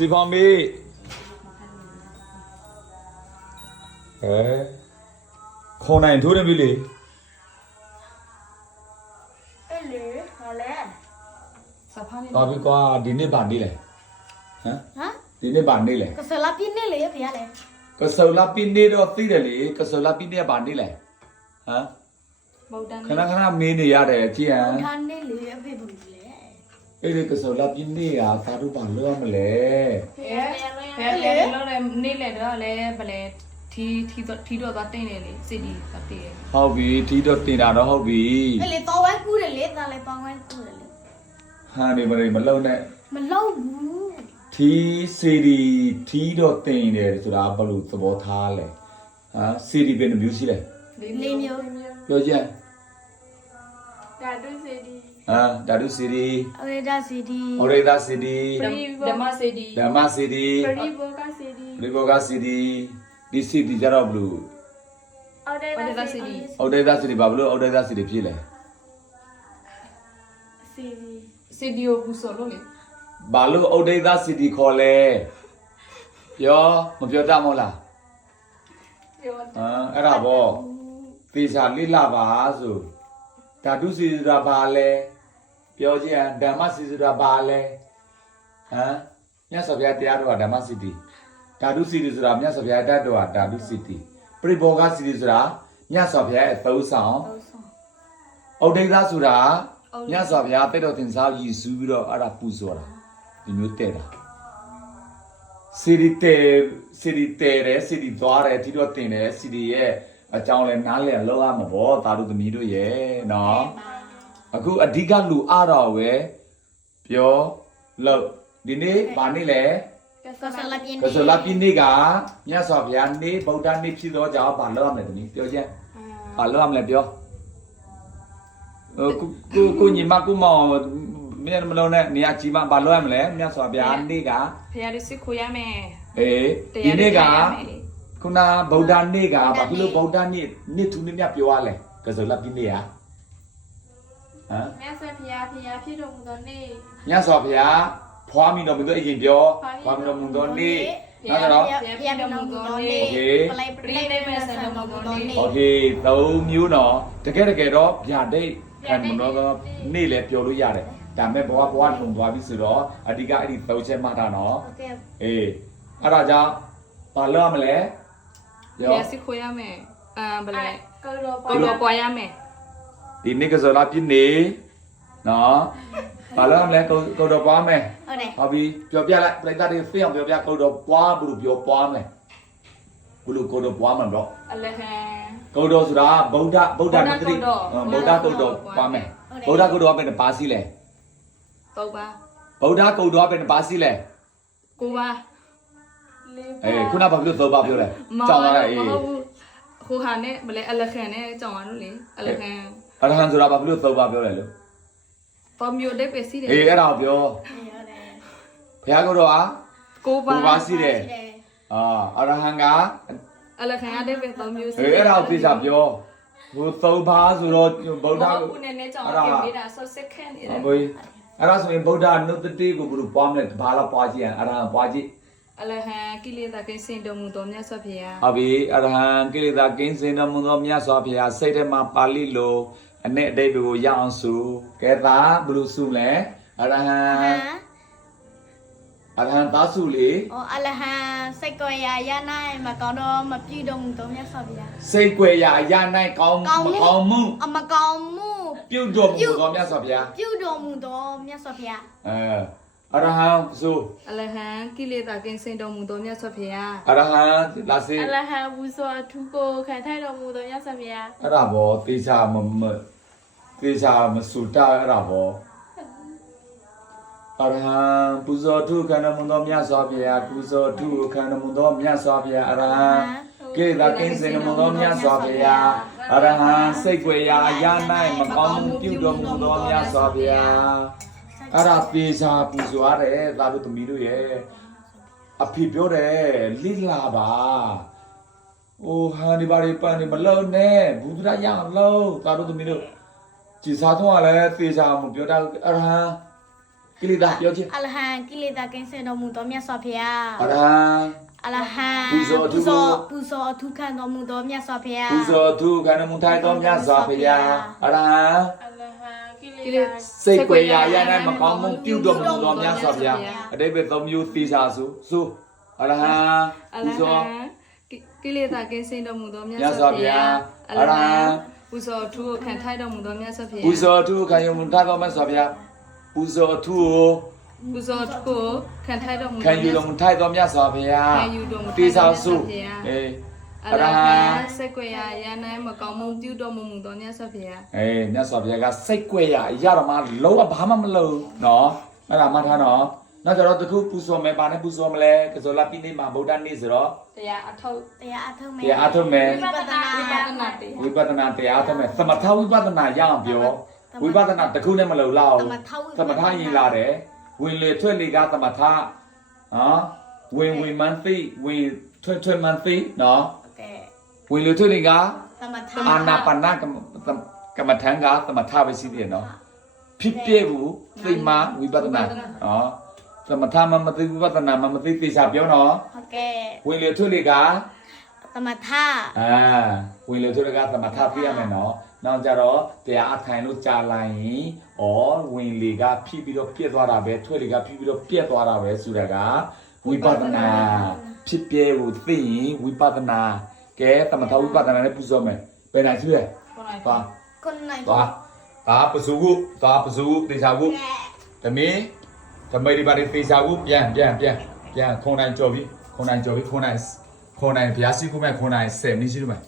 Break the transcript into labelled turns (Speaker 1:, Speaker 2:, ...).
Speaker 1: စီဖောင်မေးအဲခေါ်နိုင်ထိုးတယ်ပြီလေ
Speaker 2: အဲ့လေဟောလဲ
Speaker 3: စဖားနေ
Speaker 1: တော်ပြီကွာဒီနေ့ဗာနေလေဟမ်
Speaker 2: ဟမ်
Speaker 1: ဒီနေ့ဗာနေလေ
Speaker 2: ကစလာပြင်းနေလေဖေရလေ
Speaker 1: ကဆလာပိနေတော့သိတယ်လေကဆလာပိနေဗာနေလေဟမ်
Speaker 3: ဗုဒ္ဓံ
Speaker 1: ခဏခဏမင်းနေရတယ်ကြည်ဟမ်
Speaker 2: ထားနေလေအဖေဘူးလေ
Speaker 1: အဲ့ဒီကဆလာပိနေကသာတို့ဘာလို့ရမလဲ
Speaker 3: ဖဲဖဲလေလို့လည်းနေလေတော့လည်းဗလဲထီထီထီတော့သွားတင်းနေလေစစ်ဒီသွားတည်
Speaker 1: ဟုတ်ပြီထီတော့တင်တာတော့ဟုတ်ပြီ
Speaker 2: အဲ့လေတော့ဝဲကူးတယ်လေဒါလည်းပေါင်းဝဲကူးတယ်လေ
Speaker 1: ဟာနေမနေမလုံးနဲ့
Speaker 2: မလုံးဘူး
Speaker 1: ထီစီဒီထီတော့တင်တယ်ဆိုတာဘယ်လိုသဘောထားလဲဟာစီဒီဘယ်နှမျိုးရှိလဲ
Speaker 2: လေးမျိုး
Speaker 1: ပြောကြည့်
Speaker 4: ဒါဒုစေဒီ
Speaker 1: ဟာဓာတုစီဒီ
Speaker 2: အဝေဒါစီဒီ
Speaker 1: ဩရိဒစီဒီ
Speaker 3: ဓမ္မစစ်ဒီ
Speaker 1: ဓမ္မစီဒီ
Speaker 4: ပရိဘောကစေဒီ
Speaker 1: ဘိဘောကစီဒီဒီစီဒီကြတော့ဘလို့
Speaker 4: အော်ဒေဒါစေဒီ
Speaker 1: ဩရိဒစီဒီဘာဘလို့ဩရိဒစီဒီဖြစ်လဲ
Speaker 4: စေဒီ
Speaker 3: စစ်ဒီကိုဘူးဆိုလို့လေ
Speaker 1: ဘာလို့ဩရိဒစီဒီခေါ်လဲပြောမပြောတတ်မို့လား
Speaker 4: ပြော
Speaker 1: ဟမ်အဲ့ဒါပေါ့သေချာလိလပါဆိုဓာတုစီဆိုတာဘာလဲ ပြောကြည့်ဟမ်ဓမ္မစီဆိုတာဘာလဲဟမ်မြတ်စွာဘုရားတရားတော်ကဓမ္မစီတီဓာတုစီတီဆိုတာမြတ်စွာဘုရားတတ်တော်ကဓာတုစီတီပရိဘောဂစီတီဆိုတာမြတ်စွာဘုရားရဲ့အသုံးဆောင်
Speaker 3: ဟုတ်ဆုံး
Speaker 1: ဩဒိသဆိုတာမြတ်စွာဘုရားတက်တော်တင်စားရည်စူးပြီးတော့အဲ့ဒါပူဇော်တာဒီမျိုးတဲ့တာစီရီတဲစီရီတဲတယ်စီရီသွားတယ်ဒီတော့တင်တယ်စီရီရဲ့အကြောင်းလဲနားလဲလောက်ရမှာပေါ့တာတို့သမီးတို့ရဲ့နော် အခုအဓိကလူအားတော်ပဲပြောလို့ဒီနေ့ဗာနေ့လဲ
Speaker 2: ကစလာပြင်း
Speaker 1: ကဆိုလာပြင်းနေ့ကမြတ်စွာဘုရားနေ့ဗုဒ္ဓနေ့ဖြစ်တော့ကြောင့်ဗာလောက်ရမယ်သမီးပြောချက်ဘာလို့ရမလဲပြောဟိုကိုကိုကိုညီမကိုမောင်မင်းမလုံးနဲ့နေရာကြီးမဘာလို့ရမလဲမြတ်စွာဘုရားနေ့က
Speaker 3: ဖဲရစစ်ခိုရမယ်
Speaker 1: အေးဒီနေ့ကခုနဗုဒ္ဓနေ့ကဘာဖြစ်လို့ဗုဒ္ဓနေ့နေ့ထူးနေ့မြတ်ပြောရလဲကဆိုလာပြနေ့อ่ะ ဟမ်
Speaker 4: မြတ်စွာဘုရားဘုရားဖြစ်တော်မူသောနေ့
Speaker 1: မြတ်စွာဘုရားဖွားမိတော်မူသောအရင်ပြောဖွားမိတော်မူသောနေ့နောက်တော့
Speaker 2: ပြပြတော်မူသောနေ့ပလိုက်ပလိုက်နေမဆန်တော်မူသောနေ့
Speaker 1: โอเคသုံးမျိုးနော်တကယ်တကယ်တော့ဗျာဒိတ်ခံမလို့တော့နေ့လည်းပြောလို့ရတယ်ဒါမဲ့ဘဝဘဝလုံသွားပြီဆိုတော့အဓိကအဲ့ဒီသုံးချက်မှတ်တာနော်
Speaker 2: โอเค
Speaker 1: အေးအဲ့ဒါကြောင့်ဘာလုပ်ရမလဲ
Speaker 3: ဖဲ
Speaker 1: ရော
Speaker 3: စစ်ခိုရမယ်အာဗလဲ
Speaker 4: ကောတော်
Speaker 3: ကိုလိုပွားရမယ်
Speaker 1: ဒီနေ့ကစားလာပြင်းနေနော်ဘာလုပ်ရမလဲကိုကိုတော့ပွားမယ်
Speaker 2: ဟုတ်တယ်
Speaker 1: ဟုတ်ပြီပြောပြလိုက်ပြိတ္တာတွေဖေးအောင်ပြောပြကိုတော့ပွားဘူးလို့ပြောပွားမယ်ဘူးလို့ကိုတော့ပွားမှာတော့
Speaker 3: အလဟံ
Speaker 1: ကိုတော့ဆိုတာဗုဒ္ဓဗုဒ္ဓနတိ
Speaker 3: ဗုဒ္ဓကုတ်တော်
Speaker 1: ဗုဒ္ဓကုတ်တော်ပွားမယ်ဗုဒ္ဓကုတ်တော်ကဘယ်နှပါစီလဲ
Speaker 3: တော့ပါ
Speaker 1: ဗုဒ္ဓကုတ်တော်ကဘယ်နှပါစီလဲ
Speaker 3: ကိုပါ
Speaker 4: လေး
Speaker 1: အေးခုနဘာဖြစ်လို့သုံးပါပြောလဲကြောင်းလာတာအေး
Speaker 3: မဟုတ်ဘူးဟိုဟာနဲ့ဗလဲအလဟံနဲ့ကြောင်းရလို့လေအလဟံ
Speaker 1: အရဟံဆိုတာဘာဖြစ်လို့သုံးပါပြောလဲလို့
Speaker 3: ပေါ်မျိုးတဲ့ပဲစီးတယ်
Speaker 1: အေးအဲ့ဒါကိုပြော
Speaker 2: ဟုတ်တယ်
Speaker 1: ဘုရားကုတ်တော်က
Speaker 3: ကိုပါ
Speaker 1: ကိုပါစီတယ်အာအရဟံက
Speaker 3: အလခံရတဲ့ပဲသုံးမျိုး
Speaker 1: အေးအဲ့ဒါကိုသိချပြောဟိုသုံးပါဆိုတော့ဗုဒ္ဓ
Speaker 3: ဘာဦးနဲ့နဲ့ကြောင့်ပြောနေတာဆော့ဆက်ခန့်နေတယ်
Speaker 1: အဘိအဲ့ဒါဆိုရင်ဗုဒ္ဓနုတ္တိကိုဘယ်လိုပွားမလဲဘာလာပွားကြည့်ရင်အရဟံပွားကြည့်
Speaker 3: အလဟံကိလေသာကင်းစင်တော်မူတော်မြတ်စွာဘုရား
Speaker 1: ဟုတ်ပြီအရဟံကိလေသာကင်းစင်တော်မူသောမြတ်စွာဘုရားစိတ်ထဲမှာပါဠိလို အ내အတိတ်ကိုရအောင်ဆိုကဲသာဘယ်လိုစုမလဲအရဟံ
Speaker 2: ဟမ်
Speaker 1: အရဟံသာစုလေ
Speaker 2: အော်အလဟံစိတ်ကိုရာရနိုင်မကောင်းတော့မပြည့်တော်မူသောမြတ်စွာဘုရား
Speaker 1: စိတ်ွယ်ရာအရနိုင်ကောင်း
Speaker 2: ကောင်း
Speaker 1: မ
Speaker 2: မှု
Speaker 1: ကောင်းမှု
Speaker 2: အမကောင်းမှု
Speaker 1: ပြုတ်တော်မူသောမြတ်စွာဘုရား
Speaker 2: ပြုတော်မူသောမြတ်စွာဘုရား
Speaker 1: အဲ အရဟံဆို
Speaker 3: အလဟံကိလေသာကင်းစင်တော်မူတော်မြတ်စွာဘုရား
Speaker 1: အရဟံလာစေ
Speaker 4: အလဟံဘူဇောအထူးကိုခံထိုက်တော်မူသောမြတ်စွာဘုရား
Speaker 1: အဲ့ဒါဘောသေချာမမသေချာမစူတာအဲ့ဒါဘောအရဟံပူဇော်ထုခန္ဓာမွန်သောမြတ်စွာဘုရားပူဇော်ထုခန္ဓာမွန်သောမြတ်စွာဘုရားအရဟံကေသာကင်းစင်မွန်သောမြတ်စွာဘုရားအရဟံစိတ်ွယ်ရာအရာ၌မကောင်းမှုပြုတော်မူသောမြတ်စွာဘုရား အဲ့ဒါသေချာပူဇော်ရတယ်သာတို့သမီးတို့ရဲ့အဖေပြောတယ်လိလာပါ။အိုဟာဒီပါရီပန်နေမလုံးနဲ့ဘူးဒရာရအောင်လုံးတာတို့သမီးတို့ကြည်စားတော့လည်းသေချာမပြောတာအရဟံကိလေသာပြောချင်း
Speaker 2: အလဟံကိလေသာကင်းစင်တော်မူသောမြတ်စွာဘုရား
Speaker 1: အရဟံ
Speaker 2: အလဟံ
Speaker 1: ပူဇော်အထူးကို
Speaker 2: ပူဇော်အထူးခံတော်မူသောမြတ်စွာဘုရား
Speaker 1: ပူဇော်သူခန္ဓာမူထိုင်တော်မြတ်စွာဘုရားအရဟံ
Speaker 4: အလဟံကိ
Speaker 3: ကိ
Speaker 4: လေ
Speaker 3: လေ
Speaker 4: သာ
Speaker 1: စိတ်ကြွယ်ရာရ၌မကောင်းမှုပြုတော်မူသောမြတ်စွာဘုရားအတိပ္ပယ်သုံးမျိုးသိစာစုစုအရဟံ
Speaker 3: အ
Speaker 1: ပူ
Speaker 3: လ
Speaker 1: ဇော်
Speaker 3: ဟံကိလေသာကင်းစင်တော်မူသောမြတ်
Speaker 1: မြတ်စွာ
Speaker 3: စွာ
Speaker 1: ဘု
Speaker 3: ဘု
Speaker 1: ရား
Speaker 3: ရား
Speaker 1: အရဟံ
Speaker 3: ပူဇော်သူကိုခံထိုက်တော်မူသောမြတ်စွာဘုရား
Speaker 1: ပူဇော်သူခန္ဓာမူထိုင်တော်မြတ်စွာဘုရားပူဇော်သူကို
Speaker 3: ပူဇော်သူကိုခံထိုက်တော်မူ
Speaker 1: ခံယူတော်မူထိုင်တော်မြတ်စွာဘုရား
Speaker 3: ခံယူတော်မူ
Speaker 1: တိစာစု
Speaker 3: ဘုရား
Speaker 1: အေး
Speaker 3: အ
Speaker 1: ရ
Speaker 3: ဟံစကွေယယန္နိုင်မကောင်းမှုပြုတော်မူမူသောမြတ်စွာဘုရား
Speaker 1: အေးမြတ်စွာဘုရားကစိတ်ကွေယအရတော်မှာလုံးဝဘာမှမလုပ်နော်အဲ့ဒါမှတ်ထားနော်နောက်ကြတော့တခုပူဇော်မယ်ပါနဲ့ပူဇော်မလဲကဇောလပိနေမှာဗုဒ္ဓနေ့ဆိုတော့
Speaker 3: တရားအထုတ်
Speaker 2: တရားအထုတ်မယ်
Speaker 1: တရားအထုတ်မယ်
Speaker 2: ဝိပဿနာ
Speaker 3: ဝိပဿနာတရား
Speaker 1: ဝိပဿနာတရားအထုတ်မယ်သမထဝိပဿနာရအောင်ပြောဝိပဿနာတခုနဲ့မလုံလောက်
Speaker 2: သမထ
Speaker 1: ရင်လာတယ်ဝင်လေထွက်လေကသမထဟောဝင်ဝင်မန်သိဝင်ထွက်ထွက်မန်သိနော် ဝင်လူထုနေက
Speaker 2: သမထ
Speaker 1: အာနာပါနကမ္မကမ္မထံကသမထပဲရှိသေးတယ်နော်ဖြစ်ပြည့်ဘူးသိမဝိပဿနာနော်သမထမမသိဝိပဿနာမမသိသိစာပြောနော်
Speaker 2: ဟုတ်ကဲ့
Speaker 1: ဝင်လေထွက်လေက
Speaker 2: သမထ
Speaker 1: အာဝင်လေထွက်လေကသမထပြရမယ်နော်နောက်ကြတော့တရားအထိုင်လို့ကြာလိုက်ရင်ဩဝင်လေကဖြစ်ပြီးတော့ပြည့်သွားတာပဲထွက်လေကဖြစ်ပြီးတော့ပြည့်သွားတာပဲဆိုတာကဝိပဿနာ ဖြစ်ပြဲကိုသိရင်ဝိပဿနာကဲတမထဝိပဿနာနဲ့ပူဇော်မယ်ဘယ်နိုင်ရှိလဲ
Speaker 3: ပါကို
Speaker 2: နိုင်
Speaker 1: ပါဒါပစုကုဒါပစုကုတေချာကုသမီးသမိဒီပါတိတေချာကုပြန်ပြန်ပြန်ပြန်ခုံနိုင်ကြော်ပြီခုံနိုင်ကြော်ပြီခုံနိုင်ခုံနိုင်ဘုရားရှိခိုးမဲ့ခုံနိုင်ဆယ်မိရှိလို့မယ်